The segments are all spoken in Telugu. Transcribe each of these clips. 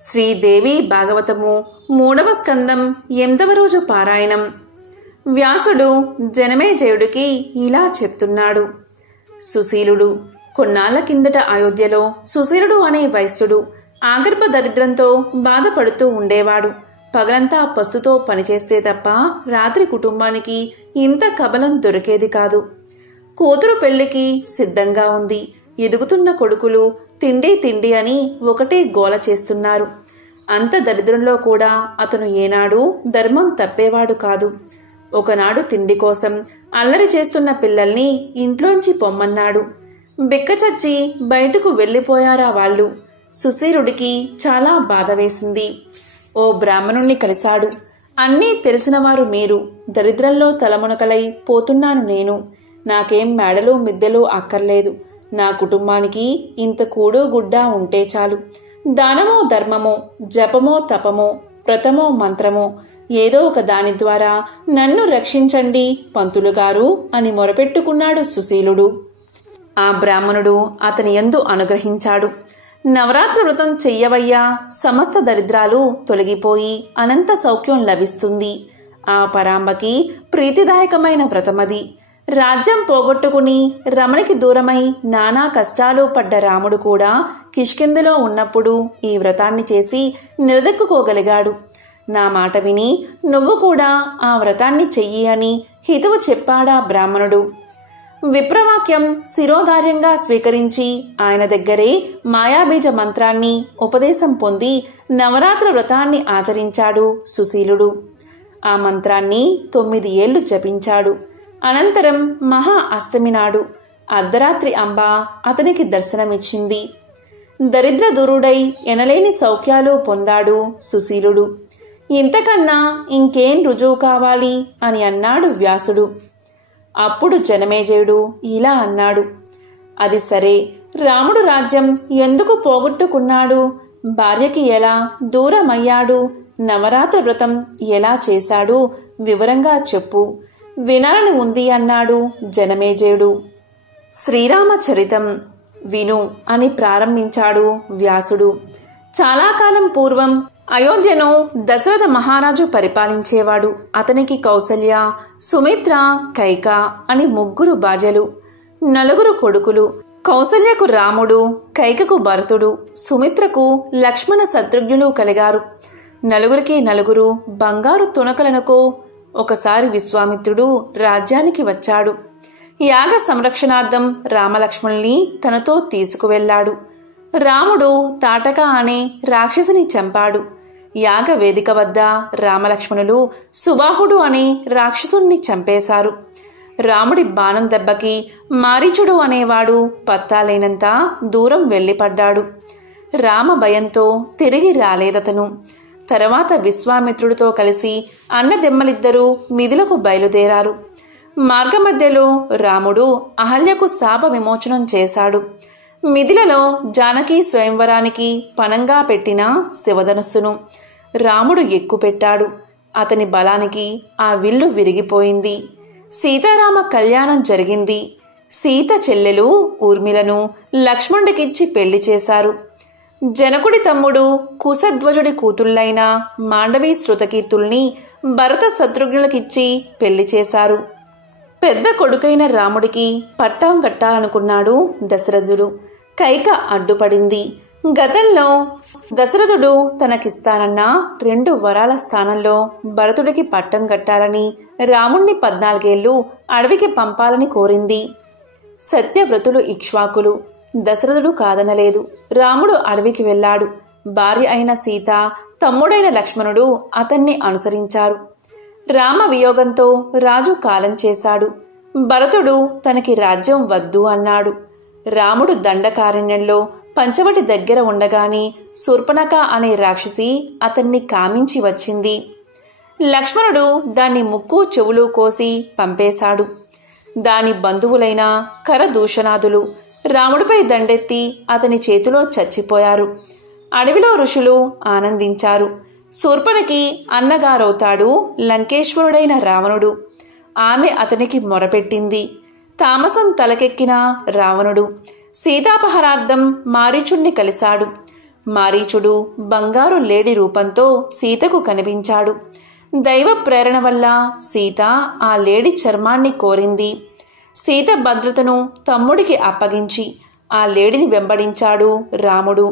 శ్రీదేవి భాగవతము 3వ స్కందం 8వ రోజు పారాయణం. వ్యాసుడు జనమేజయుడికి ఇలా చెప్తున్నాడు. సుశీలుడు. కొన్నాళ్ల కిందట అయోధ్యలో సుశీలుడు అనే వైశ్యుడు ఆగర్భ దరిద్రంతో బాధపడుతూ ఉండేవాడు. పగలంతా పస్తుతో పనిచేస్తే తప్ప రాత్రి కుటుంబానికి ఇంత కబలం దొరికేది కాదు. కూతురు పెళ్లికి సిద్ధంగా ఉంది. ఎదుగుతున్న కొడుకులు తిండి తిండి అని ఒకటే గోల చేస్తున్నారు. అంత దరిద్రంలో కూడా అతను ఏనాడు ధర్మం తప్పేవాడు కాదు. ఒకనాడు తిండి కోసం అల్లరి చేస్తున్న పిల్లల్ని ఇంట్లోంచి పొమ్మన్నాడు. బిక్కచచ్చి బయటకు వెళ్ళిపోయారా వాళ్ళు. సుశీలుడికి చాలా బాధ వేసింది. ఓ బ్రాహ్మణుణ్ణి కలిశాడు. అన్నీ తెలిసినవారు మీరు. దరిద్రంలో తలమునకలై పోతున్నాను నేను. నాకేం మేడలు మిద్దెలు అక్కర్లేదు. నా కుటుంబానికి ఇంత కూడు గుడ్డ ఉంటే చాలు. దానమో ధర్మమో జపమో తపమో వ్రతమో మంత్రమో ఏదో ఒక దాని ద్వారా నన్ను రక్షించండి పంతులుగారు అని మొరపెట్టుకున్నాడు సుశీలుడు. ఆ బ్రాహ్మణుడు అతని యందు అనుగ్రహించాడు. నవరాత్రి వ్రతం చెయ్యవయ్యా, సమస్త దరిద్రాలు తొలగిపోయి అనంత సౌఖ్యం లభిస్తుంది. ఆ పరాంబకి ప్రీతిదాయకమైన వ్రతమది. రాజ్యం పోగొట్టుకుని రమణికి దూరమై నానా కష్టాలు పడ్డ రాముడు కూడా కిష్కిందలో ఉన్నప్పుడు ఈ వ్రతాన్ని చేసి నిలదెక్కుకోగలిగాడు. నా మాట విని నువ్వు కూడా ఆ వ్రతాన్ని చెయ్యి అని హితువు చెప్పాడా బ్రాహ్మణుడు. విప్రవాక్యం శిరోధార్యంగా స్వీకరించి ఆయన దగ్గరే మాయాబీజ మంత్రాన్ని ఉపదేశం పొంది నవరాత్రి వ్రతాన్ని ఆచరించాడు సుశీలుడు. ఆ మంత్రాన్ని 9 ఏళ్లు జపించాడు. అనంతరం మహా అష్టమి నాడు అర్ధరాత్రి అంబ అతనికి దర్శనమిచ్చింది. దరిద్ర దూరుడై ఎనలేని సౌఖ్యాలు పొందాడు సుశీలుడు. ఇంతకన్నా ఇంకేం రుజువు కావాలి అని అన్నాడు వ్యాసుడు. అప్పుడు జనమేజయుడు ఇలా అన్నాడు. అది సరే, రాముడు రాజ్యం ఎందుకు పోగొట్టుకున్నాడు? భార్యకి ఎలా దూరమయ్యాడు? నవరాత్రి వ్రతం ఎలా చేశాడు? వివరంగా చెప్పు, వినాలని ఉంది అన్నాడు జనమేజయుడు. శ్రీరామచరితం విను అని ప్రారంభించాడు వ్యాసుడు. చాలా కాలం పూర్వం అయోధ్యను దశరథ మహారాజు పరిపాలించేవాడు. అతనికి కౌసల్య, సుమిత్ర, కైక అని 3 భార్యలు, 4 కొడుకులు. కౌసల్యకు రాముడు, కైకకు భరతుడు, సుమిత్రకు లక్ష్మణ శత్రుఘ్నులు కలిగారు. 4కి 4 బంగారు తునకలనుకో. ఒకసారి విశ్వామిత్రుడు రాజ్యానికి వచ్చాడు. యాగ సంరక్షణార్థం రామలక్ష్మణుల్ని తనతో తీసుకువెళ్లాడు. రాముడు తాటక అనే రాక్షసిని చంపాడు. యాగ వేదిక వద్ద రామలక్ష్మణులు సుబాహుడు అనే రాక్షసుణ్ణి చంపేశారు. రాముడి బాణం దెబ్బకి మారీచుడు అనేవాడు పత్తాలేనంత దూరం వెళ్లిపడ్డాడు. రామ భయంతో తిరిగి రాలేదతను. తర్వాత విశ్వామిత్రుడితో కలిసి అన్నదెమ్మలిద్దరూ మిథిలకు బయలుదేరారు. మార్గమధ్యలో రాముడు అహల్యకు శాప విమోచనం చేశాడు. మిథిలలో జానకి స్వయంవరానికి పనంగా పెట్టిన శివధనుస్సును రాముడు ఎక్కుపెట్టాడు. అతని బలానికి ఆ విల్లు విరిగిపోయింది. సీతారామ కళ్యాణం జరిగింది. సీత చెల్లెలు ఊర్మిలను లక్ష్మణుడికిచ్చి పెళ్లి చేశారు. జనకుడి తమ్ముడు కుశధ్వజుడి కూతుళ్లైన మాండవి శృతకీర్తుల్ని భరత శత్రుఘ్నులకిచ్చి పెళ్లి చేశారు. పెద్ద కొడుకైన రాముడికి పట్టం కట్టాలనుకున్నాడు దశరథుడు. కైక అడ్డుపడింది. గతంలో దశరథుడు తనకిస్తానన్న 2 వరాల స్థానంలో భరతుడికి పట్టం కట్టాలని, రాముణ్ణి 14 ఏళ్లు అడవికి పంపాలని కోరింది. సత్యవ్రతులు ఇక్ష్వాకులు. దశరథుడు కాదనలేదు. రాముడు అడవికి వెళ్లాడు. భార్య అయిన సీత, తమ్ముడైన లక్ష్మణుడు అతన్ని అనుసరించారు. రామ వియోగంతో రాజు కాలం చేశాడు. భరతుడు తనకి రాజ్యం వద్దు అన్నాడు. రాముడు దండకారణ్యంలో పంచవటి దగ్గర ఉండగానే శూర్పణఖ అనే రాక్షసి అతన్ని కామించి వచ్చింది. లక్ష్మణుడు దాన్ని ముక్కు చెవులు కోసి పంపేశాడు. దాని బంధువులైన కరదూషణాదులు రాముడిపై దండెత్తి అతని చేతిలో చచ్చిపోయారు. అడవిలో ఋషులు ఆనందించారు. శూర్పణకి అన్నగారవుతాడు లంకేశ్వరుడైన రావణుడు. ఆమె అతనికి మొరపెట్టింది. తామసం తలకెక్కిన రావణుడు సీతాపహరార్థం మారీచుణ్ణి కలిశాడు. మారీచుడు బంగారు లేడి రూపంతో సీతకు కనిపించాడు. దైవ ప్రేరణ వల్ల సీత ఆ లేడి చర్మాన్ని కోరింది. సీత భద్రతను తమ్ముడికి అప్పగించి ఆ లేడిని వెంబడించాడు రాముడు.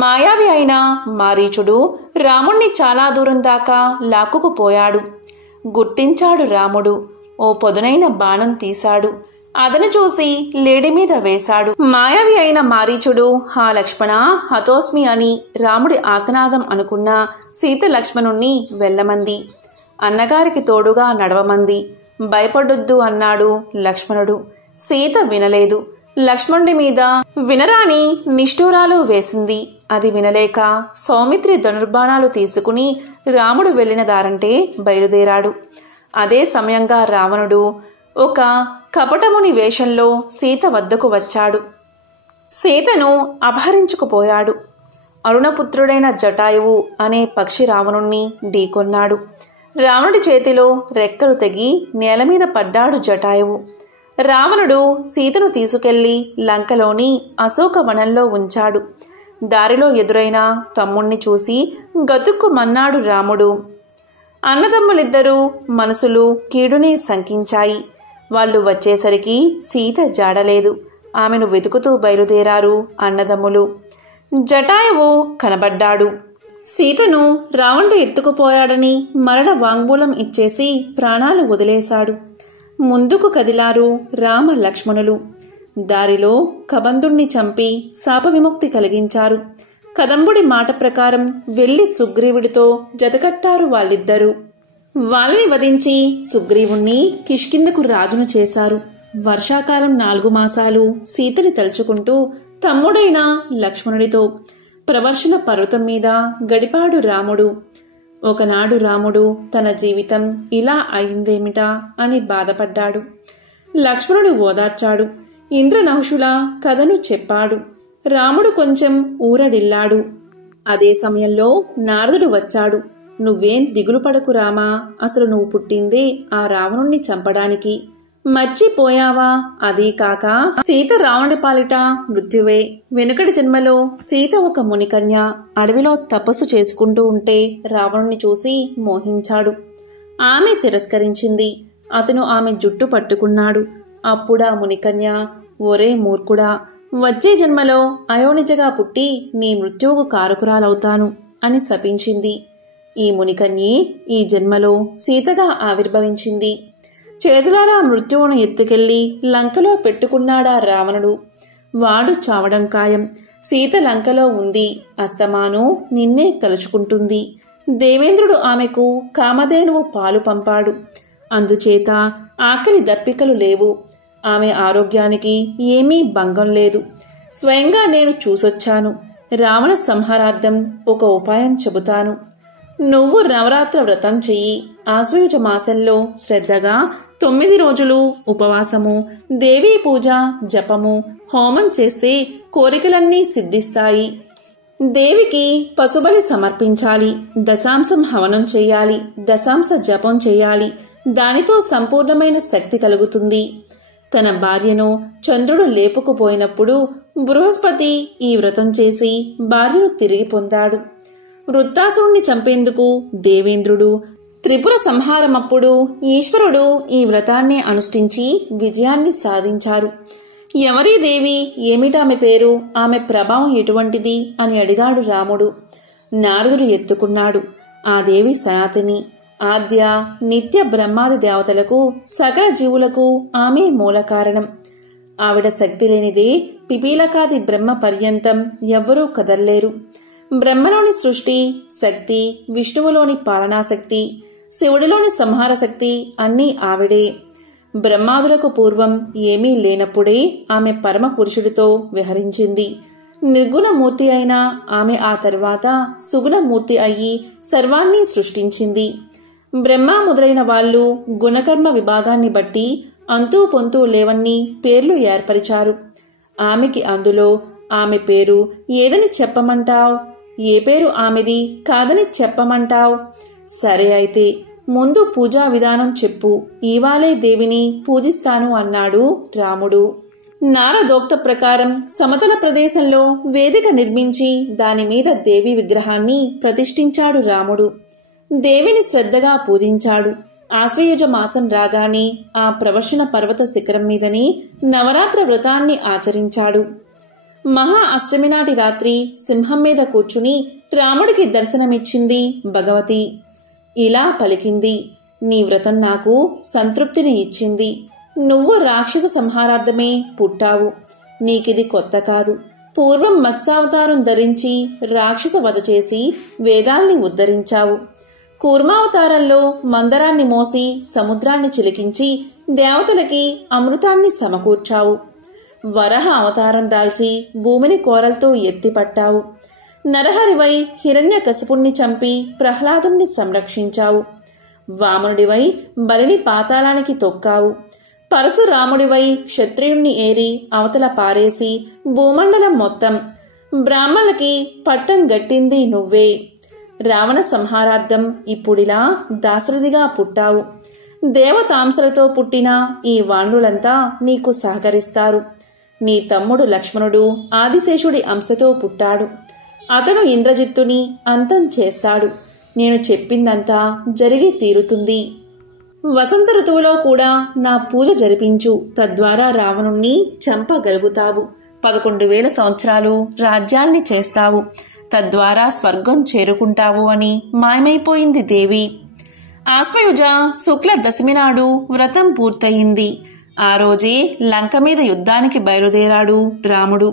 మాయావి అయిన మారీచుడు రాముణ్ణి చాలా దూరం దాకా లాక్కుకుపోయాడు. గుర్తించాడు రాముడు. ఓ పొదునైన బాణం తీశాడు. అదను చూసి లేడి మీద వేశాడు. మాయావి అయిన మారీచుడు హా లక్ష్మణ హతోస్మి అని రాముడి ఆర్తనాదం అనుకున్న సీత లక్ష్మణుణ్ణి వెళ్ళమంది. అన్నగారికి తోడుగా నడవమంది. భయపడొద్దు అన్నాడు లక్ష్మణుడు. సీత వినలేదు. లక్ష్మణుడి మీద వినరాని నిష్ఠూరాలు వేసింది. అది వినలేక సౌమిత్రి ధనుర్బాణాలు తీసుకుని రాముడు వెళ్లిన దారంటే బయలుదేరాడు. అదే సమయంగా రావణుడు ఒక కపటముని వేషంలో సీత వద్దకు వచ్చాడు. సీతను అపహరించుకుపోయాడు. అరుణపుత్రుడైన జటాయువు అనే పక్షి రావణుణ్ణి ఢీకొన్నాడు. రావణుడి చేతిలో రెక్కలు తెగి నేలమీద పడ్డాడు జటాయువు. రావణుడు సీతను తీసుకెళ్లి లంకలోని అశోకవనంలో ఉంచాడు. దారిలో ఎదురైన తమ్ముణ్ణి చూసి గతుక్కుమన్నాడు రాముడు. అన్నదమ్ములిద్దరూ మనసులు కీడుని శంకించాయి. వాళ్ళు వచ్చేసరికి సీత జాడలేదు. ఆమెను వెతుకుతూ బయలుదేరారు అన్నదమ్ములు. జటాయువు కనబడ్డాడు. సీతను రావణుడు ఎత్తుకుపోయాడని మరణ వాంగ్మూలం ఇచ్చేసి ప్రాణాలు వదిలేశాడు. ముందుకు కదిలారు రామ లక్ష్మణులు. దారిలో కబంధుణ్ణి చంపి శాప విముక్తి కలిగించారు. కదంబుడి మాట ప్రకారం వెళ్లి సుగ్రీవుడితో జతకట్టారు వాళ్ళిద్దరూ. వాళ్ళని వధించి సుగ్రీవుణ్ణి కిష్కిందకు రాజును చేశారు. వర్షాకాలం 4 మాసాలు సీతని తలుచుకుంటూ తమ్ముడైన లక్ష్మణుడితో ప్రవర్షణ పర్వతం మీద గడిపాడు రాముడు. ఒకనాడు రాముడు తన జీవితం ఇలా అయిందేమిటా అని బాధపడ్డాడు. లక్ష్మణుడు ఓదార్చాడు. ఇంద్రనహుషుల కథను చెప్పాడు. రాముడు కొంచెం ఊరడిల్లాడు. అదే సమయంలో నారదుడు వచ్చాడు. నువ్వేం దిగులు పడకు రామా, అసలు నువ్వు పుట్టిందే ఆ రావణుణ్ణి చంపడానికి. మర్చిపోయావా? అదీ కాక సీత రావణుడి పాలిట మృత్యువే. వెనుకటి జన్మలో సీత ఒక మునికన్య అడవిలో తపస్సు చేసుకుంటూ ఉంటే రావణుణ్ణి చూసి మోహించాడు. ఆమె తిరస్కరించింది. అతను ఆమె జుట్టు పట్టుకున్నాడు. అప్పుడా మునికన్య, ఒరే మూర్ఖుడా, వచ్చే జన్మలో అయోనిజగా పుట్టి నీ మృత్యువుకు కారకురాలవుతాను అని శపించింది. ఈ మునికన్యే ఈ జన్మలో సీతగా ఆవిర్భవించింది. చేతులారా మృత్యువును ఎత్తుకెళ్లి లంకలో పెట్టుకున్నాడా రావణుడు. వాడు చావడం ఖాయం. సీత లంకలో ఉంది. అస్తమాను నిన్నే తలుచుకుంటుంది. దేవేంద్రుడు ఆమెకు కామధేనువు పాలు పంపాడు. అందుచేత ఆకలి దప్పికలు లేవు. ఆమె ఆరోగ్యానికి ఏమీ భంగం లేదు. స్వయంగా నేను చూసొచ్చాను. రావణ సంహారార్థం ఒక ఉపాయం చెబుతాను. నువ్వు నవరాత్ర వ్రతం చెయ్యి. ఆశ్వయుజ మాసంలో శ్రద్ధగా 9 రోజులు ఉపవాసము, దేవీ పూజ, జపము, హోమం చేస్తే కోరికలన్నీ సిద్ధిస్తాయి. దేవికి పశుబలి సమర్పించాలి. దశాంశం హవనం చెయ్యాలి. దశాంశ జపం చెయ్యాలి. దానితో సంపూర్ణమైన శక్తి కలుగుతుంది. తన భార్యను చంద్రుడు లేపుకుపోయినప్పుడు బృహస్పతి ఈ వ్రతం చేసి భార్యను తిరిగి పొందాడు. వృత్తాసురుణ్ణి చంపేందుకు దేవేంద్రుడు, త్రిపుర సంహారమప్పుడు ఈశ్వరుడు ఈ వ్రతాన్ని అనుష్ఠించి విజయాన్ని సాధించారు. ఎవరీ దేవి, ఏమిటామె పేరు, ఆమె ప్రభావం ఎటువంటిది అని అడిగాడు రాముడు. నారదుడు ఎత్తుకున్నాడు. ఆ దేవి సనాతని, ఆద్య, నిత్య బ్రహ్మాది దేవతలకు, సకల జీవులకు ఆమె మూల కారణం. ఆవిడ శక్తి లేనిదే పిపీలకాది బ్రహ్మ పర్యంతం ఎవ్వరూ కదల్లేరు. బ్రహ్మలోని సృష్టి శక్తి, విష్ణువులోని పాలనాశక్తి, శివుడిలోని సంహార శక్తి అన్నీ ఆవిడే. బ్రహ్మాదులకు పూర్వం ఏమీ లేనప్పుడే ఆమె పరమ పురుషుడితో విహరించింది. నిర్గుణమూర్తి అయిన ఆమె ఆ తరువాత సుగుణమూర్తి అయ్యి సర్వాన్ని సృష్టించింది. బ్రహ్మ మొదలైన వాళ్ళు గుణకర్మ విభాగాన్ని బట్టి అంతూ పొంతూ లేవన్ని పేర్లు ఏర్పరిచారు. ఆమెకి అందులో ఆమె పేరు ఏదని చెప్పమంటావ్? ఏ పేరు ఆమెది కాదని చెప్పమంటావ్? సరే అయితే ముందు పూజా విధానం చెప్పు. ఇవాళే దేవిని పూజిస్తాను అన్నాడు రాముడు. నారదోక్త ప్రకారం సమతల ప్రదేశంలో వేదిక నిర్మించి దానిమీద దేవి విగ్రహాన్ని ప్రతిష్ఠించాడు రాముడు. దేవిని శ్రద్ధగా పూజించాడు. ఆశ్వయుజ మాసం రాగానే ఆ ప్రవర్షణ పర్వత శిఖరం మీదని నవరాత్ర వ్రతాన్ని ఆచరించాడు. మహా అష్టమి నాటి రాత్రి సింహం మీద కూర్చుని రాముడికి దర్శనమిచ్చింది భగవతి. ఇలా పలికింది, నీ వ్రతం నాకు సంతృప్తిని ఇచ్చింది. నువ్వు రాక్షస సంహారార్థమే పుట్టావు. నీకిది కొత్త కాదు. పూర్వం మత్స్యావతారం ధరించి రాక్షస వధ చేసి వేదాల్ని ఉద్ధరించావు. కూర్మావతారంలో మందరాన్ని మోసి సముద్రాన్ని చిలికించి దేవతలకి అమృతాన్ని సమకూర్చావు. వరహ అవతారం దాల్చి భూమిని కోరలతో ఎత్తిపట్టావు. నరహరివై హిరణ్యకశిపుణ్ణి చంపి ప్రహ్లాదుణ్ణి సంరక్షించావు. వామనుడివై బలిని పాతాళానికి తొక్కావు. పరశురాముడివై క్షత్రియుణ్ణి ఏరి అవతల పారేసి భూమండలం మొత్తం బ్రాహ్మణులకి పట్టం గట్టింది నువ్వే. రావణ సంహారార్థం ఇప్పుడిలా దాశరథిగా పుట్టావు. దేవతాంశలతో పుట్టిన ఈ వానరులంతా నీకు సహకరిస్తారు. నీ తమ్ముడు లక్ష్మణుడు ఆదిశేషుడి అంశతో పుట్టాడు. అతను ఇంద్రజిత్తుని అంతం చేస్తాడు. నేను చెప్పిందంతా జరిగి తీరుతుంది. వసంత ఋతువులో కూడా నా పూజ జరిపించు. తద్వారా రావణుణ్ణి చంపగలుగుతావు. 11,000 సంవత్సరాలు రాజ్యాన్ని చేస్తావు. తద్వారా స్వర్గం చేరుకుంటావు అని మాయమైపోయింది దేవి. ఆశ్వయుజ శుక్ల దశమి నాడు వ్రతం పూర్తయింది. ఆ రోజే లంక మీద యుద్ధానికి బయలుదేరాడు రాముడు.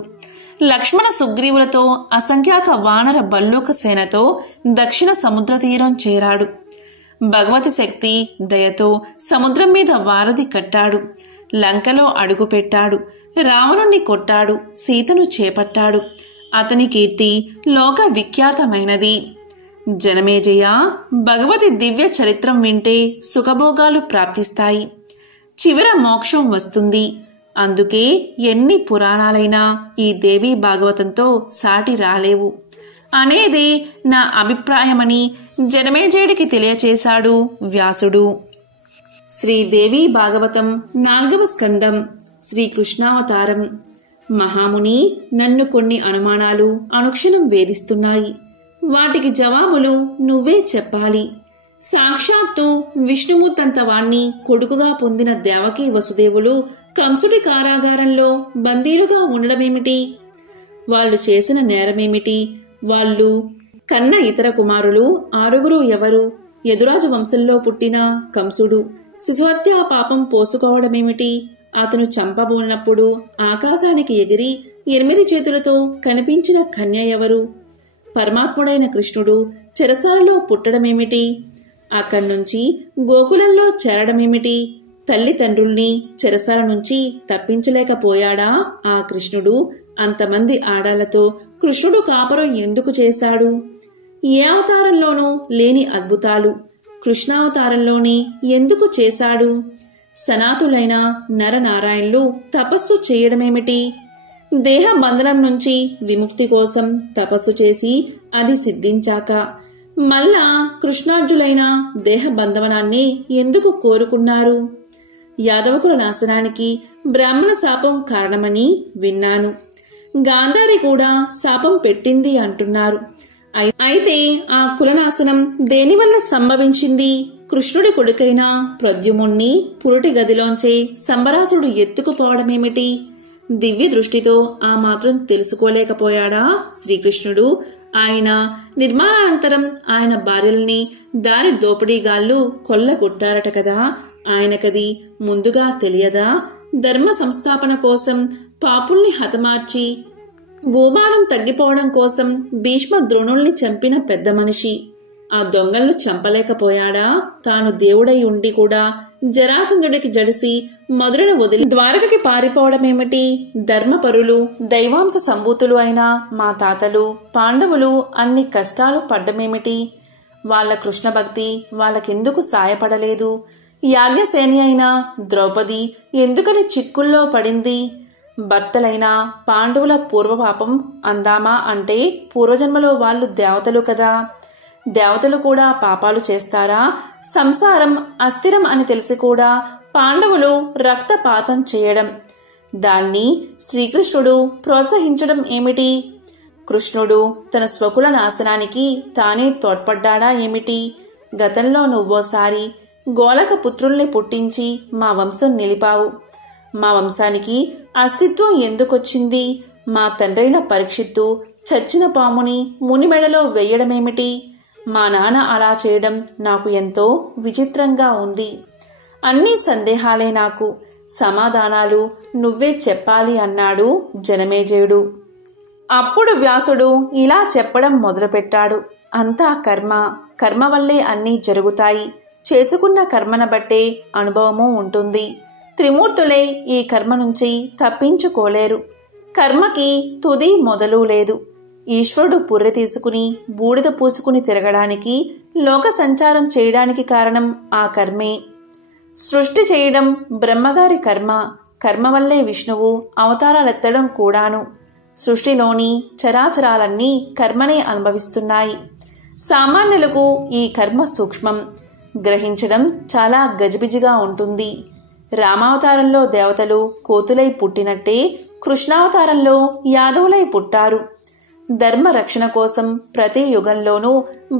లక్ష్మణ సుగ్రీవులతో అసంఖ్యాక వానర బల్లూక సేనతో దక్షిణ సముద్ర తీరం చేరాడు. భగవతి శక్తి దయతో సముద్రం మీద వారధి కట్టాడు. లంకలో అడుగుపెట్టాడు. రావణుణ్ణి కొట్టాడు. సీతను చేపట్టాడు. అతని కీర్తి లోక విఖ్యాతమైనది. జనమేజయ, భగవతి దివ్య చరిత్రం వింటే సుఖభోగాలు ప్రాప్తిస్తాయి. చివర మోక్షం వస్తుంది. అందుకే ఎన్ని పురాణాలైనా ఈ దేవీ భాగవతంతో సాటి రాలేవు అనేది నా అభిప్రాయమని జనమేజయుడికి తెలియచేశాడు వ్యాసుడు. శ్రీదేవి భాగవతం 4వ స్కందం. శ్రీకృష్ణావతారం. మహాముని, నన్ను కొన్ని అనుమానాలు అనుక్షణం వేధిస్తున్నాయి. వాటికి జవాబులు నువ్వే చెప్పాలి. సాక్షాత్తు విష్ణుమూర్తంత వాణ్ణి కొడుకుగా పొందిన దేవకీ వసుదేవులు కంసుడి కారాగారంలో బందీలుగా ఉండడమేమిటి? వాళ్ళు చేసిన నేరమేమిటి? వాళ్ళు కన్న ఇతర కుమారులు 6 ఎవరు? యదురాజు వంశంలో పుట్టిన కంసుడు శిశుహత్యా పాపం పోసుకోవడమేమిటి? అతను చంపబోనప్పుడు ఆకాశానికి ఎగిరి 8 చేతులతో కనిపించిన కన్య ఎవరు? పరమాత్ముడైన కృష్ణుడు చెరసాలలో పుట్టడమేమిటి? అక్కడ్నుంచి గోకులంలో చేరడమేమిటి? తల్లిదండ్రుల్ని చెరసాల నుంచి తప్పించలేకపోయాడా ఆ కృష్ణుడు? అంతమంది ఆడాలతో కృష్ణుడు కాపురం ఎందుకు చేశాడు? ఏ అవతారంలోనూ లేని అద్భుతాలు కృష్ణావతారంలోనే ఎందుకు చేశాడు? సనాతులైన నరనారాయణులు తపస్సు చేయడమేమిటి? దేహ బంధనం నుంచి విముక్తి కోసం తపస్సు చేసి అది సిద్ధించాక మళ్ళా కృష్ణార్జులైన దేహ బంధవనాన్ని ఎందుకు కోరుకున్నారు? యాదవకుల నాశనానికి బ్రాహ్మణ శాపం కారణమని విన్నాను. గాంధారి కూడా శాపం పెట్టింది అంటున్నారు. అయితే ఆ కులనాశనం దేనివల్ల సంభవించింది? కృష్ణుడి కొడుకైన ప్రద్యుమ్నుణ్ణి పురుటి గదిలోంచే సంబరాసుడు ఎత్తుకుపోవడమేమిటి? దివ్య దృష్టితో ఆ మాత్రం తెలుసుకోలేకపోయాడా శ్రీకృష్ణుడు? ఆయన నిర్మాణానంతరం ఆయన భార్యల్ని దారి దోపిడీగాళ్లు కొల్లగొట్టారట కదా, ఆయనకది ముందుగా తెలియదా? ధర్మ సంస్థాపన కోసం పాపుల్ని హతమార్చి భూభారం తగ్గిపోవడం కోసం భీష్మ ద్రోణుల్ని చంపిన పెద్ద మనిషి. ఆ దొంగలను చంపలేకపోయాడా? తాను దేవుడై ఉండి కూడా జరాసంధుడికి జడిసి మధురను వదిలి ద్వారకకి పారిపోవడమేమిటి? ధర్మపరులు దైవాంశ సంభూతులు అయిన మా తాతలు పాండవులు అన్ని కష్టాలు పడ్డమేమిటి? వాళ్ళ కృష్ణ భక్తి వాళ్ళకెందుకు సాయపడలేదు? యాజ్ఞసేని అయిన ద్రౌపది ఎందుకని చిక్కుల్లో పడింది? భర్తలైన పాండవుల పూర్వపాపం అందామా అంటే పూర్వజన్మలో వాళ్ళు దేవతలు కదా. దేవతలు కూడా పాపాలు చేస్తారా? సంసారం అస్థిరం అని తెలిసి కూడా పాండవులు రక్తపాతం చేయడం, దాన్ని శ్రీకృష్ణుడు ప్రోత్సహించడం ఏమిటి? కృష్ణుడు తన స్వకుల నాశనానికి తానే తోడ్పడ్డా ఏమిటి? గతంలో నువ్వోసారి గోలక పుత్రుల్ని పుట్టించి మా వంశం నిలిపావు. మా వంశానికి అస్తిత్వం ఎందుకొచ్చింది? మా తండ్రైన పరీక్షిత్తు చచ్చిన పాముని మునిమెడలో వెయ్యడమేమిటి? మా నాన్న అలా చేయడం నాకు ఎంతో విచిత్రంగా ఉంది. అన్నీ సందేహాలే నాకు. సమాధానాలు నువ్వే చెప్పాలి అన్నాడు జనమేజయుడు. అప్పుడు వ్యాసుడు ఇలా చెప్పడం మొదలుపెట్టాడు. అంతా కర్మ. కర్మ వల్లే అన్నీ జరుగుతాయి. చేసుకున్న కర్మను బట్టే అనుభవము ఉంటుంది. త్రిమూర్తులే ఈ కర్మ నుంచి తప్పించుకోలేరు. కర్మకి తుది మొదలు లేదు. ఈశ్వరుడు పుర్రె తీసుకుని బూడిద పూసుకుని తిరగడానికి, లోక సంచారం చేయడానికి కారణం ఆ కర్మే. సృష్టి చేయడం బ్రహ్మగారి కర్మ. కర్మ వల్లే విష్ణువు అవతారాలెత్తడం కూడాను. సృష్టిలోని చరాచరాలన్నీ కర్మనే అనుభవిస్తున్నాయి. సామాన్యులకు ఈ కర్మ సూక్ష్మం. గ్రహించడం చాలా గజిబిజిగా ఉంటుంది. రామావతారంలో దేవతలు కోతులై పుట్టినట్టే కృష్ణావతారంలో యాదవులై పుట్టారు. ధర్మ రక్షణ కోసం ప్రతి యుగంలోనూ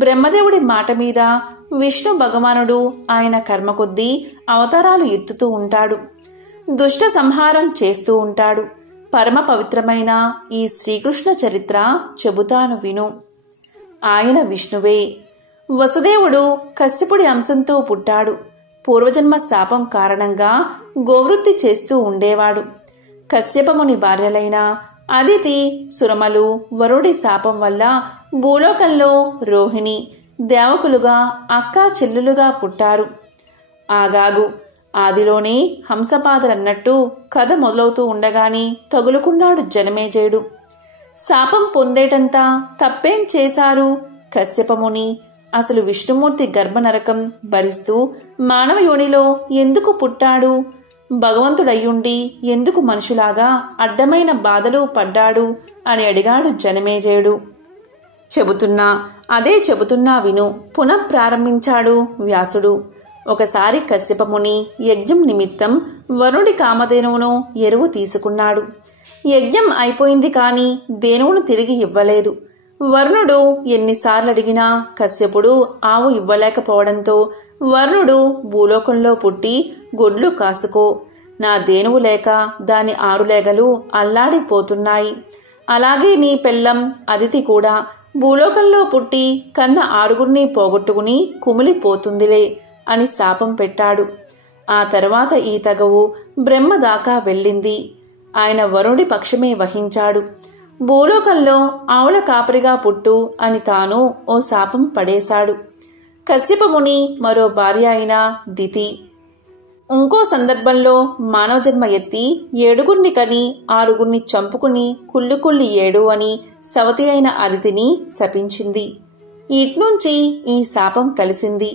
బ్రహ్మదేవుడి మాట మీద విష్ణు భగవానుడు ఆయన కర్మ కొద్దీ అవతారాలు ఎత్తుతూ ఉంటాడు. దుష్ట సంహారం చేస్తూ ఉంటాడు. పరమ పవిత్రమైన ఈ శ్రీకృష్ణ చరిత్ర చెబుతాను విను. ఆయన విష్ణువే. వసుదేవుడు కశ్యపుడి అంశంతో పుట్టాడు. పూర్వజన్మ శాపం కారణంగా గోవృత్తి చేస్తూ ఉండేవాడు. కశ్యపముని భార్యలైన అదితి, సురమలు వరుడి శాపం వల్ల భూలోకంలో రోహిణి, దేవకులుగా అక్కా చెల్లులుగా పుట్టారు. ఆగాగు, ఆదిలోనే హంసపాదులన్నట్టు కథ మొదలవుతూ ఉండగానే తగులుకున్నాడు జనమేజయుడు. శాపం పొందేటంతా తప్పేం చేశారు కశ్యపముని? అసలు విష్ణుమూర్తి గర్భనరకం భరిస్తూ మానవ యోనిలో ఎందుకు పుట్టాడు? భగవంతుడయ్యుండి ఎందుకు మనుషులాగా అడ్డమైన బాధలు పడ్డాడు అని అడిగాడు జనమేజయుడు. చెబుతున్నా విను పునః ప్రారంభించాడు వ్యాసుడు. ఒకసారి కశ్యపముని యజ్ఞం నిమిత్తం వరుడి కామధేనువును ఎరువు తీసుకున్నాడు. యజ్ఞం అయిపోయింది కాని ధేనువును తిరిగి ఇవ్వలేదు. వరుణుడు ఎన్నిసార్లు అడిగినా కశ్యపుడు ఆవు ఇవ్వలేకపోవడంతో వరుణుడు భూలోకంలో పుట్టి గొడ్లు కాసుకో, నా ధేనువు లేక దాని 6 లేగలు అల్లాడిపోతున్నాయి. అలాగే నీ పెళ్ళం అదితి కూడా భూలోకంలో పుట్టి కన్న 6 పోగొట్టుకుని కుమిలిపోతుందిలే అని శాపం పెట్టాడు. ఆ తర్వాత ఈ తగవు బ్రహ్మ దాకా వెళ్ళింది. ఆయన వరుడి పక్షమే వహించాడు. భూలోకంలో ఆవుల కాపరిగా పుట్టు అని తాను ఓ శాపం పడేశాడు. కశ్యపముని మరో భార్య అయిన దితి ఇంకో సందర్భంలో మానవ జన్మ ఎత్తి 7 కని 6 చంపుకుని కుళ్ళి ఏడు అని సవతి అయిన అదితిని శపించింది. ఇట్నుంచి ఈ శాపం కలిసింది.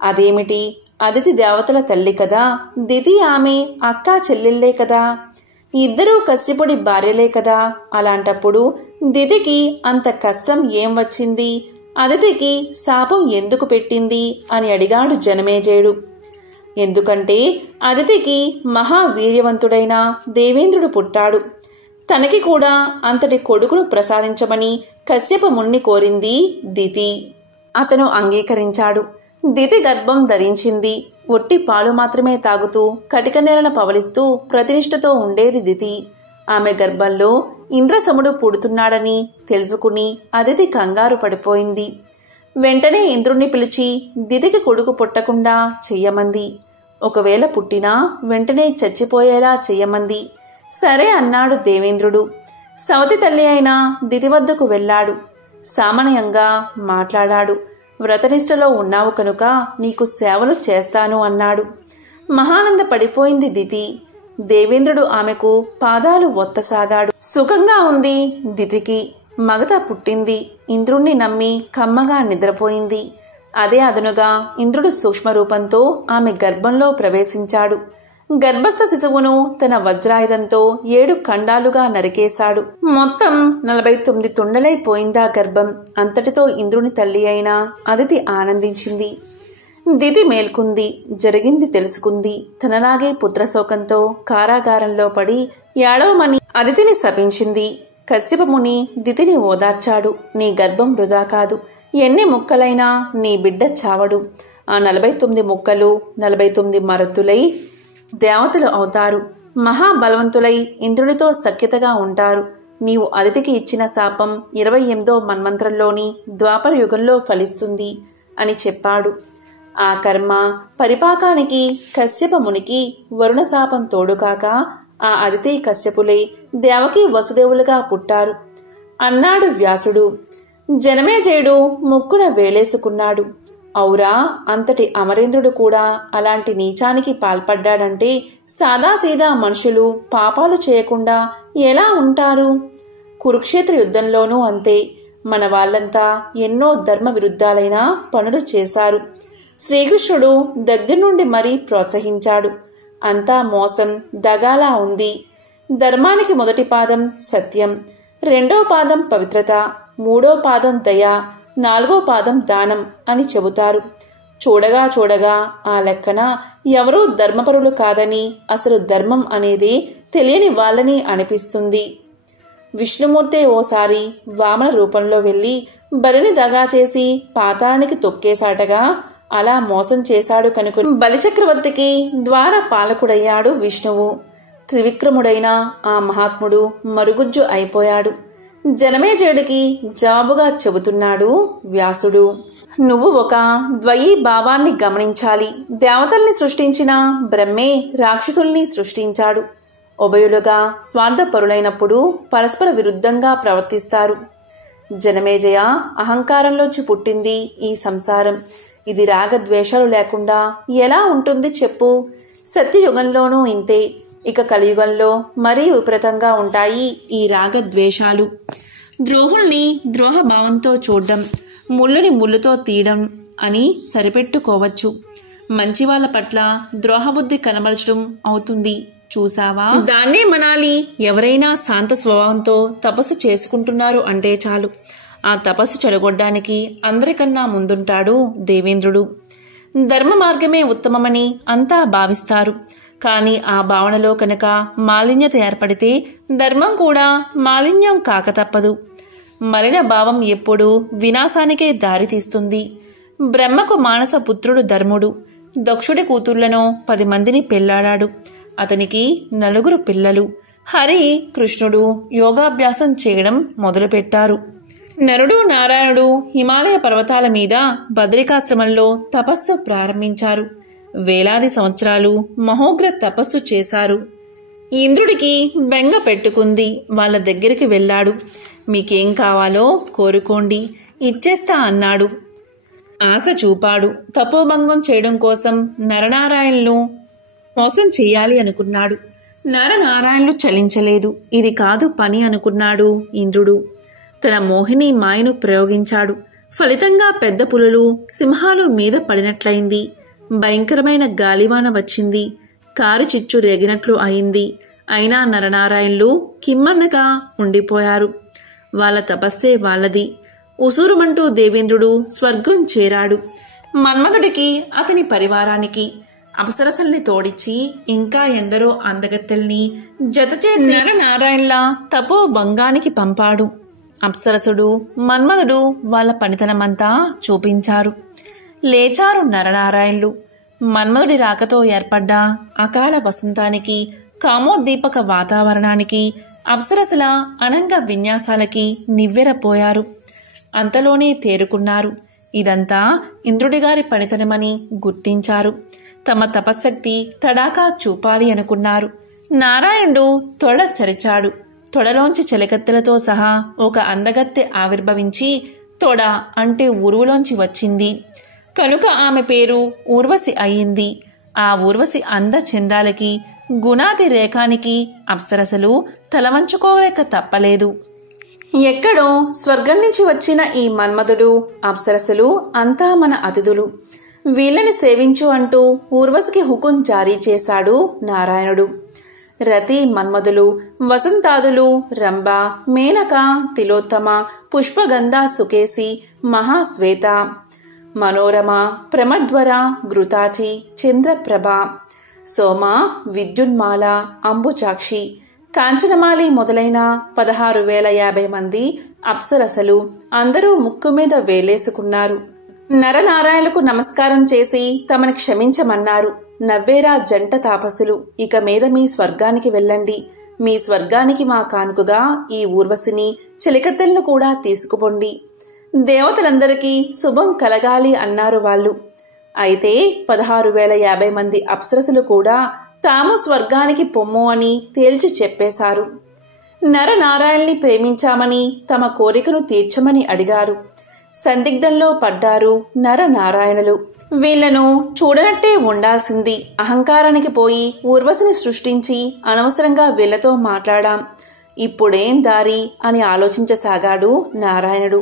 అదేమిటి? అదితి దేవతల తల్లి కదా, దితి ఆమె అక్కా చెల్లెళ్లే కదా, ఇద్దరూ కశ్యపుడి భార్యలే కదా. అలాంటప్పుడు దితికి అంత కష్టం ఏం వచ్చింది? అదితికి శాపం ఎందుకు పెట్టింది అని అడిగాడు జనమేజయుడు. ఎందుకంటే అదితికి మహావీర్యవంతుడైన దేవేంద్రుడు పుట్టాడు. తనకి కూడా అంతటి కొడుకును ప్రసాదించమని కశ్యపముని కోరింది దితి. అతను అంగీకరించాడు. దితి గర్భం ధరించింది. ఒట్టి పాలు మాత్రమే తాగుతూ కటిక నేలను పవలిస్తూ ప్రతినిష్టతో ఉండేది దితి. ఆమె గర్భంలో ఇంద్రసముడు పుడుతున్నాడని తెలుసుకుని అదితి కంగారు పడిపోయింది. వెంటనే ఇంద్రుణ్ణి పిలిచి దితికి కొడుకు పుట్టకుండా చెయ్యమంది. ఒకవేళ పుట్టినా వెంటనే చచ్చిపోయేలా చెయ్యమంది. సరే అన్నాడు దేవేంద్రుడు. సవతి తల్లి అయిన దితి వద్దకు వెళ్ళాడు. సామాన్యంగా మాట్లాడాడు. వ్రతనిష్టలో ఉన్నావు కనుక నీకు సేవలు చేస్తాను అన్నాడు. మహానంద పడిపోయింది దితి. దేవేంద్రుడు ఆమెకు పాదాలు ఒత్తసాగాడు. సుఖంగా ఉంది దితికి. మగత పుట్టింది. ఇంద్రుణ్ణి నమ్మి కమ్మగా నిద్రపోయింది. అదే అదునుగా ఇంద్రుడు సూక్ష్మరూపంతో ఆమె గర్భంలో ప్రవేశించాడు. గర్భస్థ శిశువును తన వజ్రాయుధంతో 7 ఖండాలుగా నరికేశాడు. మొత్తం 49 తుండలైపోయిందా గర్భం. అంతటితో ఇంద్రుని తల్లి అయిన అదితి ఆనందించింది. దితి మేల్కుంది. జరిగింది తెలుసుకుంది. తనలాగే పుత్రశోకంతో కారాగారంలో పడి ఏడవమని అదితిని శపించింది. కశ్యపముని దితిని ఓదార్చాడు. నీ గర్భం వృధా కాదు. ఎన్ని ముక్కలైనా నీ బిడ్డ చావడు. ఆ 49 ముక్కలు 49 మరతులై దేవతలు అవుతారు. మహాబలవంతులై ఇంద్రుడితో సఖ్యతగా ఉంటారు. నీవు అదితికి ఇచ్చిన శాపం 28వ మన్వంతరంలోని ద్వాపర యుగంలో ఫలిస్తుంది అని చెప్పాడు. ఆ కర్మ పరిపాకానికి కశ్యపమునికి వరుణ శాపం తోడుకాక ఆ అదితి కశ్యపులే దేవకి వసుదేవులుగా పుట్టారు అన్నాడు వ్యాసుడు. జనమేజయుడు ముక్కున వేలేసుకున్నాడు. ఔరా, అంతటి అమరేంద్రుడు కూడా అలాంటి నీచానికి పాల్పడ్డాడంటే సాదాసీదా మనుషులు పాపాలు చేయకుండా ఎలా ఉంటారు? కురుక్షేత్ర యుద్ధంలోనూ అంతే. మన వాళ్ళంతా ఎన్నో ధర్మ విరుద్ధాలైన పనులు చేశారు. శ్రీకృష్ణుడు దగ్గర నుండి మరీ ప్రోత్సహించాడు. అంతా మోసం, దగాలా ఉంది. ధర్మానికి మొదటి పాదం సత్యం, 2వ పాదం పవిత్రత, 3వ పాదం దయ, 4వ పాదం దానం అని చెబుతారు. చూడగా చూడగా ఆ లెక్కన ఎవరూ ధర్మపరులు కాదని, అసలు ధర్మం అనేది తెలియని వాళ్ళని అనిపిస్తుంది. విష్ణుమూర్తి ఓసారి వామన రూపంలో వెళ్లి బలిని దగా చేసి పాతాళానికి తొక్కేశాటగా. అలా మోసం చేశాడు కనుక బలిచక్రవర్తికి ద్వార పాలకుడయ్యాడు విష్ణువు. త్రివిక్రముడైన ఆ మహాత్ముడు మరుగుజ్జు అయిపోయాడు. జనమేజయుడికి జవాబుగా చెబుతున్నాడు వ్యాసుడు. నువ్వు ఒక ద్వయీ భావాన్ని గమనించాలి. దేవతల్ని సృష్టించిన బ్రహ్మే రాక్షసుల్ని సృష్టించాడు. ఉభయులుగా స్వార్థపరులైనప్పుడు పరస్పర విరుద్ధంగా ప్రవర్తిస్తారు. జనమేజయ, అహంకారంలోంచి పుట్టింది ఈ సంసారం. ఇది రాగద్వేషాలు లేకుండా ఎలా ఉంటుంది చెప్పు? సత్యయుగంలోనూ ఇంతే. ఇక కలియుగంలో మరీ విపరీతంగా ఉంటాయి ఈ రాగద్వేషాలు. ద్రోహుల్ని ద్రోహభావంతో చూడడం, ముళ్ళుని ముళ్ళుతో తీయడం అని సరిపెట్టుకోవచ్చు. మంచివాళ్ల పట్ల ద్రోహబుద్ధి కనబరచడం అవుతుంది. చూసావా? దాన్నే మనాలి. ఎవరైనా శాంత స్వభావంతో తపస్సు చేసుకుంటున్నారు అంటే చాలు, ఆ తపస్సు చెడగొట్టడానికి అందరికన్నా ముందుంటాడు దేవేంద్రుడు. ధర్మ మార్గమే ఉత్తమమని అంతా భావిస్తారు. కానీ ఆ భావనలో కనుక మాలిన్యత ఏర్పడితే ధర్మం కూడా మాలిన్యం కాక తప్పదు. మలిన భావం ఎప్పుడూ వినాశానికే దారితీస్తుంది. బ్రహ్మకు మానస పుత్రుడు ధర్ముడు. దక్షుడి కూతుళ్లను 10 మందిని పెళ్లాడాడు. అతనికి 4 పిల్లలు. హరి, కృష్ణుడు యోగాభ్యాసం చేయడం మొదలుపెట్టారు. నరుడు నారాయణుడు హిమాలయ పర్వతాల మీద బద్రికాశ్రమంలో తపస్సు ప్రారంభించారు. వేలాది సంవత్సరాలు మహోగ్ర తపస్సు చేశారు. ఇంద్రుడికి బెంగ పెట్టుకుంది. వాళ్ళ దగ్గరికి వెళ్ళాడు. మీకేం కావాలో కోరుకోండి, ఇచ్చేస్తా అన్నాడు. ఆశ చూపాడు. తపోభంగం చేయడం కోసం నరనారాయణులు మోసం చెయ్యాలి అనుకున్నాడు. నరనారాయణులు చలించలేదు. ఇది కాదు పని అనుకున్నాడు ఇంద్రుడు. తన మోహిని మాయను ప్రయోగించాడు. ఫలితంగా పెద్ద పులులు, సింహాలు మీద పడినట్లయింది. భయంకరమైన గాలివాన వచ్చింది. కారు చిచ్చు రేగినట్లు అయింది. అయినా నరనారాయణులు కిమ్మన్నగా ఉండిపోయారు. వాళ్ళ తపస్సే వాళ్ళది. ఉసూరుమంటూ దేవేంద్రుడు స్వర్గం చేరాడు. మన్మధుడికి, అతని పరివారానికి అప్సరసల్ని తోడిచ్చి ఇంకా ఎందరో అందగత్తెల్ని జతచేసి నరనారాయణుల తపో భంగానికి పంపాడు. అప్సరసుడు, మన్మధుడు వాళ్ళ పనితనమంతా చూపించారు. లేచారు నరనారాయణులు. మన్మధుడి రాకతో ఏర్పడ్డ అకాల వసంతానికి, కామోద్దీపక వాతావరణానికి, అప్సరసల అనంగ విన్యాసాలకి నివ్వెరపోయారు. అంతలోనే తేరుకున్నారు. ఇదంతా ఇంద్రుడిగారి పనితనమని గుర్తించారు. తమ తపశక్తి తడాకా చూపాలి అనుకున్నారు. నారాయణుడు తొడ చరిచాడు. తొడలోంచి చెలకత్తెలతో సహా ఒక అందగత్తె ఆవిర్భవించి తొడ అంటే ఊరువులోంచి వచ్చింది కనుక ఆమె పేరు ఊర్వశి అయింది. ఆ ఊర్వశి అంద చందాలకి, గుణాది రేఖానికి అప్సరసలు తలవంచుకోలేక తప్పలేదు. ఎక్కడో స్వర్గం నుంచి వచ్చిన ఈ మన్మధుడు, అప్సరసలు అంతా మన అతిథులు. వీళ్ళని సేవించు అంటూ ఊర్వశికి హుకుం జారీ చేశాడు నారాయణుడు. రతి, మన్మధులు, వసంతాదులు, రంభ, మేనక, తిలోత్తమ, పుష్పగంధ, సుకేసి, మహాశ్వేత మనోరమ, ప్రమద్వర, ఘృతాచి, చంద్రప్రభ, సోమ, విద్యున్మాల, అంబుజాక్షి, కాంచనమాలి మొదలైన 16,050 మంది అప్సరసలు అందరూ ముక్కు మీద వేలేసుకున్నారు. నరనారాయణులకు నమస్కారం చేసి తమని క్షమించమన్నారు. నవ్వేరా జంట తాపసులు, ఇక మీద మీ స్వర్గానికి వెళ్ళండి. మీ స్వర్గానికి మా కానుకగా ఈ ఊర్వశిని, చెలికత్తెలను కూడా తీసుకుపోండి. దేవతలందరికీ శుభం కలగాలి అన్నారు వాళ్ళు. అయితే 16,050 మంది అప్సరసులు కూడా తాము స్వర్గానికి పొమ్ము అని తేల్చి చెప్పేశారు. నరనారాయణ్ణి ప్రేమించామని తమ కోరికను తీర్చమని అడిగారు. సందిగ్ధంలో పడ్డారు నరనారాయణులు. వీళ్లను చూడనట్టే ఉండాల్సింది. అహంకారానికి పోయి ఊర్వశిని సృష్టించి అనవసరంగా వీళ్లతో మాట్లాడాం. ఇప్పుడేం దారి అని ఆలోచించసాగాడు నారాయణుడు.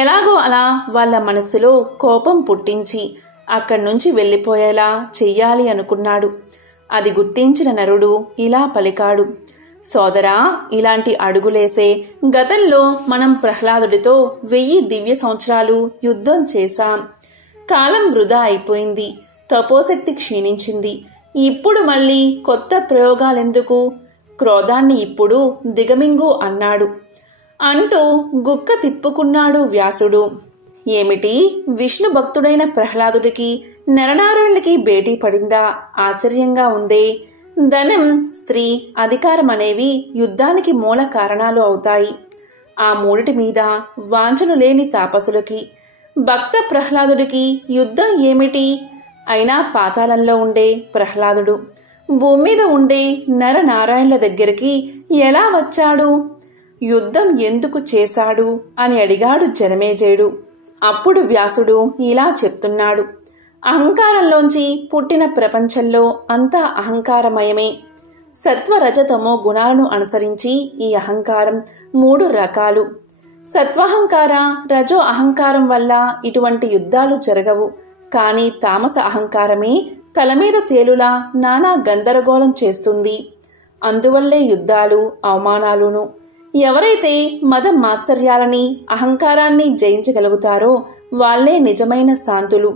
ఎలాగో అలా వాళ్ల మనస్సులో కోపం పుట్టించి అక్కడ్నుంచి వెళ్లిపోయేలా చెయ్యాలి అనుకున్నాడు. అది గుర్తించిన నరుడు ఇలా పలికాడు. సోదరా, ఇలాంటి అడుగులేసే గతంలో మనం ప్రహ్లాదుడితో 1000 దివ్య సంవత్సరాలు యుద్ధం చేశాం. కాలం వృధా అయిపోయింది. తపోశక్తి క్షీణించింది. ఇప్పుడు మళ్ళీ కొత్త ప్రయోగాలెందుకు? క్రోధాన్ని ఇప్పుడు దిగమింగు అన్నాడు. అంటూ గుక్క తిప్పుకున్నాడు వ్యాసుడు. ఏమిటి, విష్ణు భక్తుడైన ప్రహ్లాదుడికి నరనారాయణులకి భేటీ పడిందా? ఆశ్చర్యంగా ఉందే. ధనం, స్త్రీ, అధికారం అనేవి యుద్ధానికి మూల కారణాలు అవుతాయి. ఆ మూడిటి మీద వాంఛను లేని తాపసులకి, భక్త ప్రహ్లాదుడికి యుద్ధం ఏమిటి? అయినా పాతాళంలో ఉండే ప్రహ్లాదుడు భూమి మీద ఉండే నరనారాయణుల దగ్గరికి ఎలా వచ్చాడు? యుద్ధం ఎందుకు చేశాడు అని అడిగాడు జనమేజయుడు. అప్పుడు వ్యాసుడు ఇలా చెప్తున్నాడు. అహంకారంలోంచి పుట్టిన ప్రపంచంలో అంతా అహంకారమయమే. సత్వరజతమో గుణాలను అనుసరించి ఈ అహంకారం 3 రకాలు. సత్వహంకార, రజో అహంకారం వల్ల ఇటువంటి యుద్ధాలు జరగవు. కాని తామస అహంకారమే తలమీద తేలులా నానా గందరగోళం చేస్తుంది. అందువల్లే యుద్ధాలు, అవమానాలును. ఎవరైతే మద మాత్సర్యాలని, అహంకారాన్ని జయించగలుగుతారో వాళ్లే నిజమైన శాంతులు.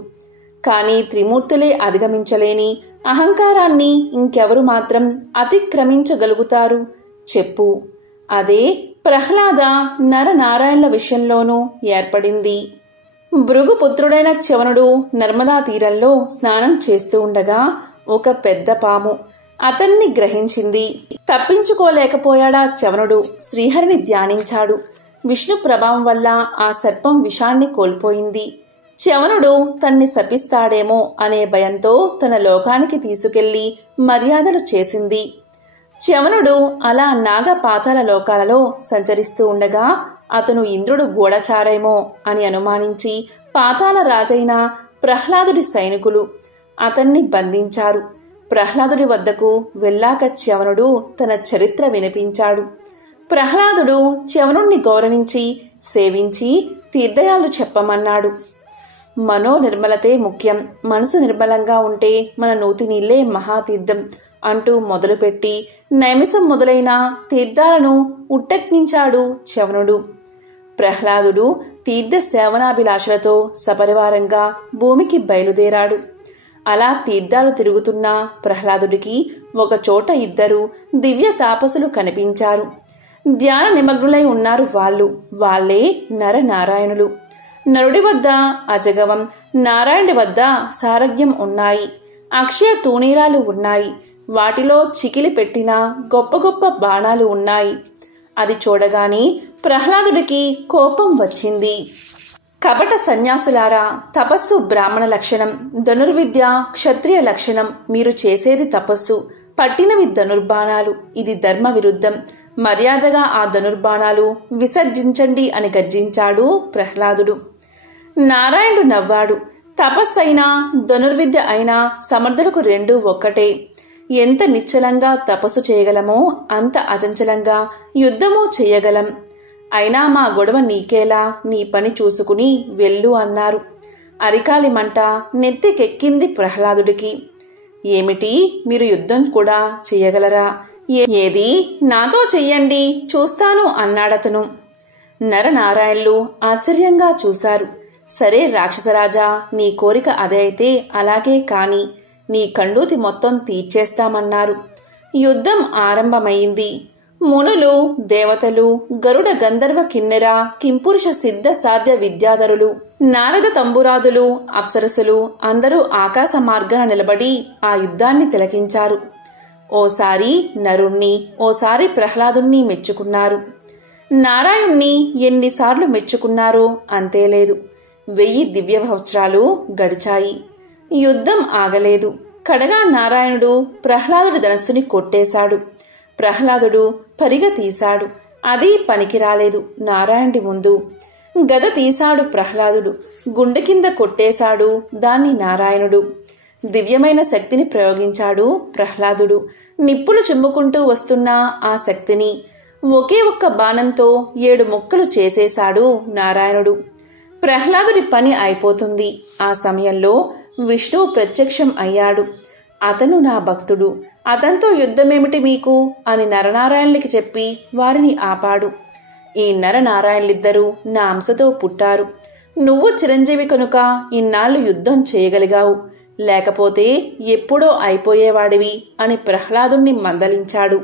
కాని త్రిమూర్తులే అధిగమించలేని అహంకారాన్ని ఇంకెవరు మాత్రం అతిక్రమించగలుగుతారు చెప్పు? అదే ప్రహ్లాద నరనారాయణుల విషయంలోనూ ఏర్పడింది. భృగుపుత్రుడైన చ్యవనుడు నర్మదా తీరంలో స్నానం చేస్తూ ఉండగా ఒక పెద్ద పాము అతన్ని గ్రహించింది. తప్పించుకోలేకపోయాడా చ్యవనుడు. శ్రీహరిని ధ్యానించాడు. విష్ణు ప్రభావం వల్ల ఆ సర్పం విషాన్ని కోల్పోయింది. చ్యవనుడు తన్ని శపిస్తాడేమో అనే భయంతో తన లోకానికి తీసుకెళ్లి మర్యాదలు చేసింది. చ్యవనుడు అలా నాగపాతాల లోకాలలో సంచరిస్తూ ఉండగా అతను ఇంద్రుడు గూఢచారేమో అని అనుమానించి పాతాల రాజైన ప్రహ్లాదుడి సైనికులు అతన్ని బంధించారు. ప్రహ్లాదుడి వద్దకు వెళ్ళాక చ్యవనుడు తన చరిత్ర వినిపించాడు. ప్రహ్లాదుడు చ్యవనుణ్ణి గౌరవించి సేవించి తీర్థయాలు చెప్పమన్నాడు. మనో నిర్మలతే ముఖ్యం. మనసు నిర్మలంగా ఉంటే మన నూతి నీళ్లే మహాతీర్థం అంటూ మొదలుపెట్టి నైమిసం మొదలైన తీర్థాలను ఉట్టెక్కించాడు చ్యవనుడు. ప్రహ్లాదుడు తీర్థ సేవనాభిలాషలతో సపరివారంగా భూమికి బయలుదేరాడు. అలా తీర్థాలు తిరుగుతున్న ప్రహ్లాదుడికి ఒకచోట 2 దివ్య తాపసులు కనిపించారు. ధ్యాన నిమగ్నులై ఉన్నారు వాళ్లే నరనారాయణులు. నరుడి వద్ద అజగవం, నారాయణుడి వద్ద సారగ్యం ఉన్నాయి. అక్షయ తూణీరాలు ఉన్నాయి. వాటిలో చికిలి పెట్టిన గొప్ప గొప్ప బాణాలు ఉన్నాయి. అది చూడగాని ప్రహ్లాదుడికి కోపం వచ్చింది. కపట సన్యాసులారా, తపస్సు బ్రాహ్మణ లక్షణం, ధనుర్విద్య క్షత్రియ లక్షణం. మీరు చేసేది తపస్సు, పట్టినవి ధనుర్బాణాలు. ఇది ధర్మ విరుద్ధం. మర్యాదగా ఆ ధనుర్బాణాలు విసర్జించండి అని గర్జించాడు ప్రహ్లాదుడు. నారాయణుడు నవ్వాడు. తపస్సైనా ధనుర్విద్య అయినా సమర్థులకు 2 ఒక్కటే. ఎంత నిశ్చలంగా తపస్సు చేయగలమో అంత అచంచలంగా యుద్ధమూ చేయగలం. అయినా మా గొడవ నీకేలా, నీ పని చూసుకుని వెళ్ళు అన్నారు. అరికాలి మంట నెత్తికెక్కింది ప్రహ్లాదుడికి. ఏమిటి, మీరు యుద్ధం కూడా చెయ్యగలరా? ఏది, నాతో చెయ్యండి, చూస్తాను అన్నాడతను. నరనారాయణులు ఆశ్చర్యంగా చూశారు. సరే రాక్షసరాజా, నీ కోరిక అదే అయితే అలాగే కాని, నీ కండూతి మొత్తం తీర్చేస్తామన్నారు. యుద్ధం ఆరంభమైంది. మునులు, దేవతలు, గరుడ గంధర్వ కిన్నెర కింపురుష సిద్ధ సాధ్య విద్యాధరులు, నారద తంబురాదులు, అప్సరసులు అందరూ ఆకాశ మార్గాన నిలబడి ఆ యుద్ధాన్ని తిలకించారు. ఓసారి నరుణ్ణి, ఓసారి ప్రహ్లాదుణ్ణి మెచ్చుకున్నారు. నారాయణ్ణి ఎన్నిసార్లు మెచ్చుకున్నారో అంతేలేదు. 1000 దివ్యవహస్రాలు గడిచాయి. యుద్ధం ఆగలేదు. కడగా నారాయణుడు ప్రహ్లాదుడి ధనస్సుని కొట్టేశాడు. ప్రహ్లాదుడు పరిగ తీశాడు. అది పనికిరాలేదు నారాయణుడి ముందు. గద తీశాడు ప్రహ్లాదుడు. గుండె కింద కొట్టేశాడు దాన్ని నారాయణుడు. దివ్యమైన శక్తిని ప్రయోగించాడు ప్రహ్లాదుడు. నిప్పులు చిమ్ముకుంటూ వస్తున్న ఆ శక్తిని ఒకే ఒక్క బాణంతో 7 ముక్కలు చేసేశాడు నారాయణుడు. ప్రహ్లాదుడి పని అయిపోతుంది. ఆ సమయంలో విష్ణువు ప్రత్యక్షం అయ్యాడు. అతను నా భక్తుడు, అతనితో యుద్ధమేమిటి మీకు అని నరనారాయణులకి చెప్పి వారిని ఆపాడు. ఈ నరనారాయణులిద్దరూ నా అంశతో పుట్టారు. నువ్వు చిరంజీవి కనుక ఇన్నాళ్లు యుద్ధం చేయగలిగావు, లేకపోతే ఎప్పుడో అయిపోయేవాడివి అని ప్రహ్లాదుణ్ణి మందలించాడు.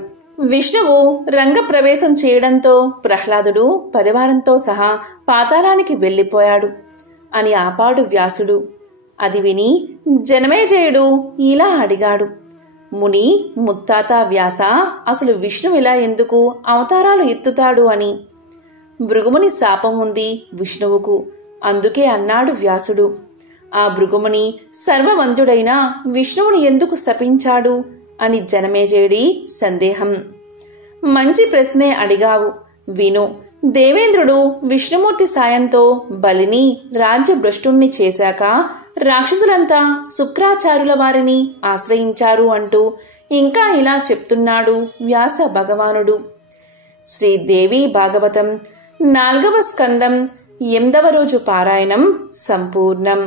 విష్ణువు రంగప్రవేశం చేయడంతో ప్రహ్లాదుడు పరివారంతో సహా పాతాళానికి వెళ్లిపోయాడు అని ఆపాడు వ్యాసుడు. అది విని జనమేజయుడు ఇలా అడిగాడు, ముని ముత్తాత వ్యాస, అసలు విష్ణువు ఇలా ఎందుకు అవతారాలు ఎత్తుతాడు అని. భృగుముని శాపం ఉంది విష్ణువుకు, అందుకే అన్నాడు వ్యాసుడు. ఆ భృగుముని సర్వవంతుడైన విష్ణువుని ఎందుకు శపించాడు అని జనమేజయుడి సందేహం. మంచి ప్రశ్నే అడిగావు, విను. దేవేంద్రుడు విష్ణుమూర్తి సాయంతో బలిని రాజ్యభ్రష్టుణ్ణి చేశాక రాక్షసులంతా శుక్రాచార్యుల వారిని ఆశ్రయించారు అంటూ ఇంకా ఇలా చెప్తున్నాడు వ్యాస భగవానుడు. శ్రీదేవి భాగవతం 4వ స్కందం 8వ రోజు పారాయణం సంపూర్ణం.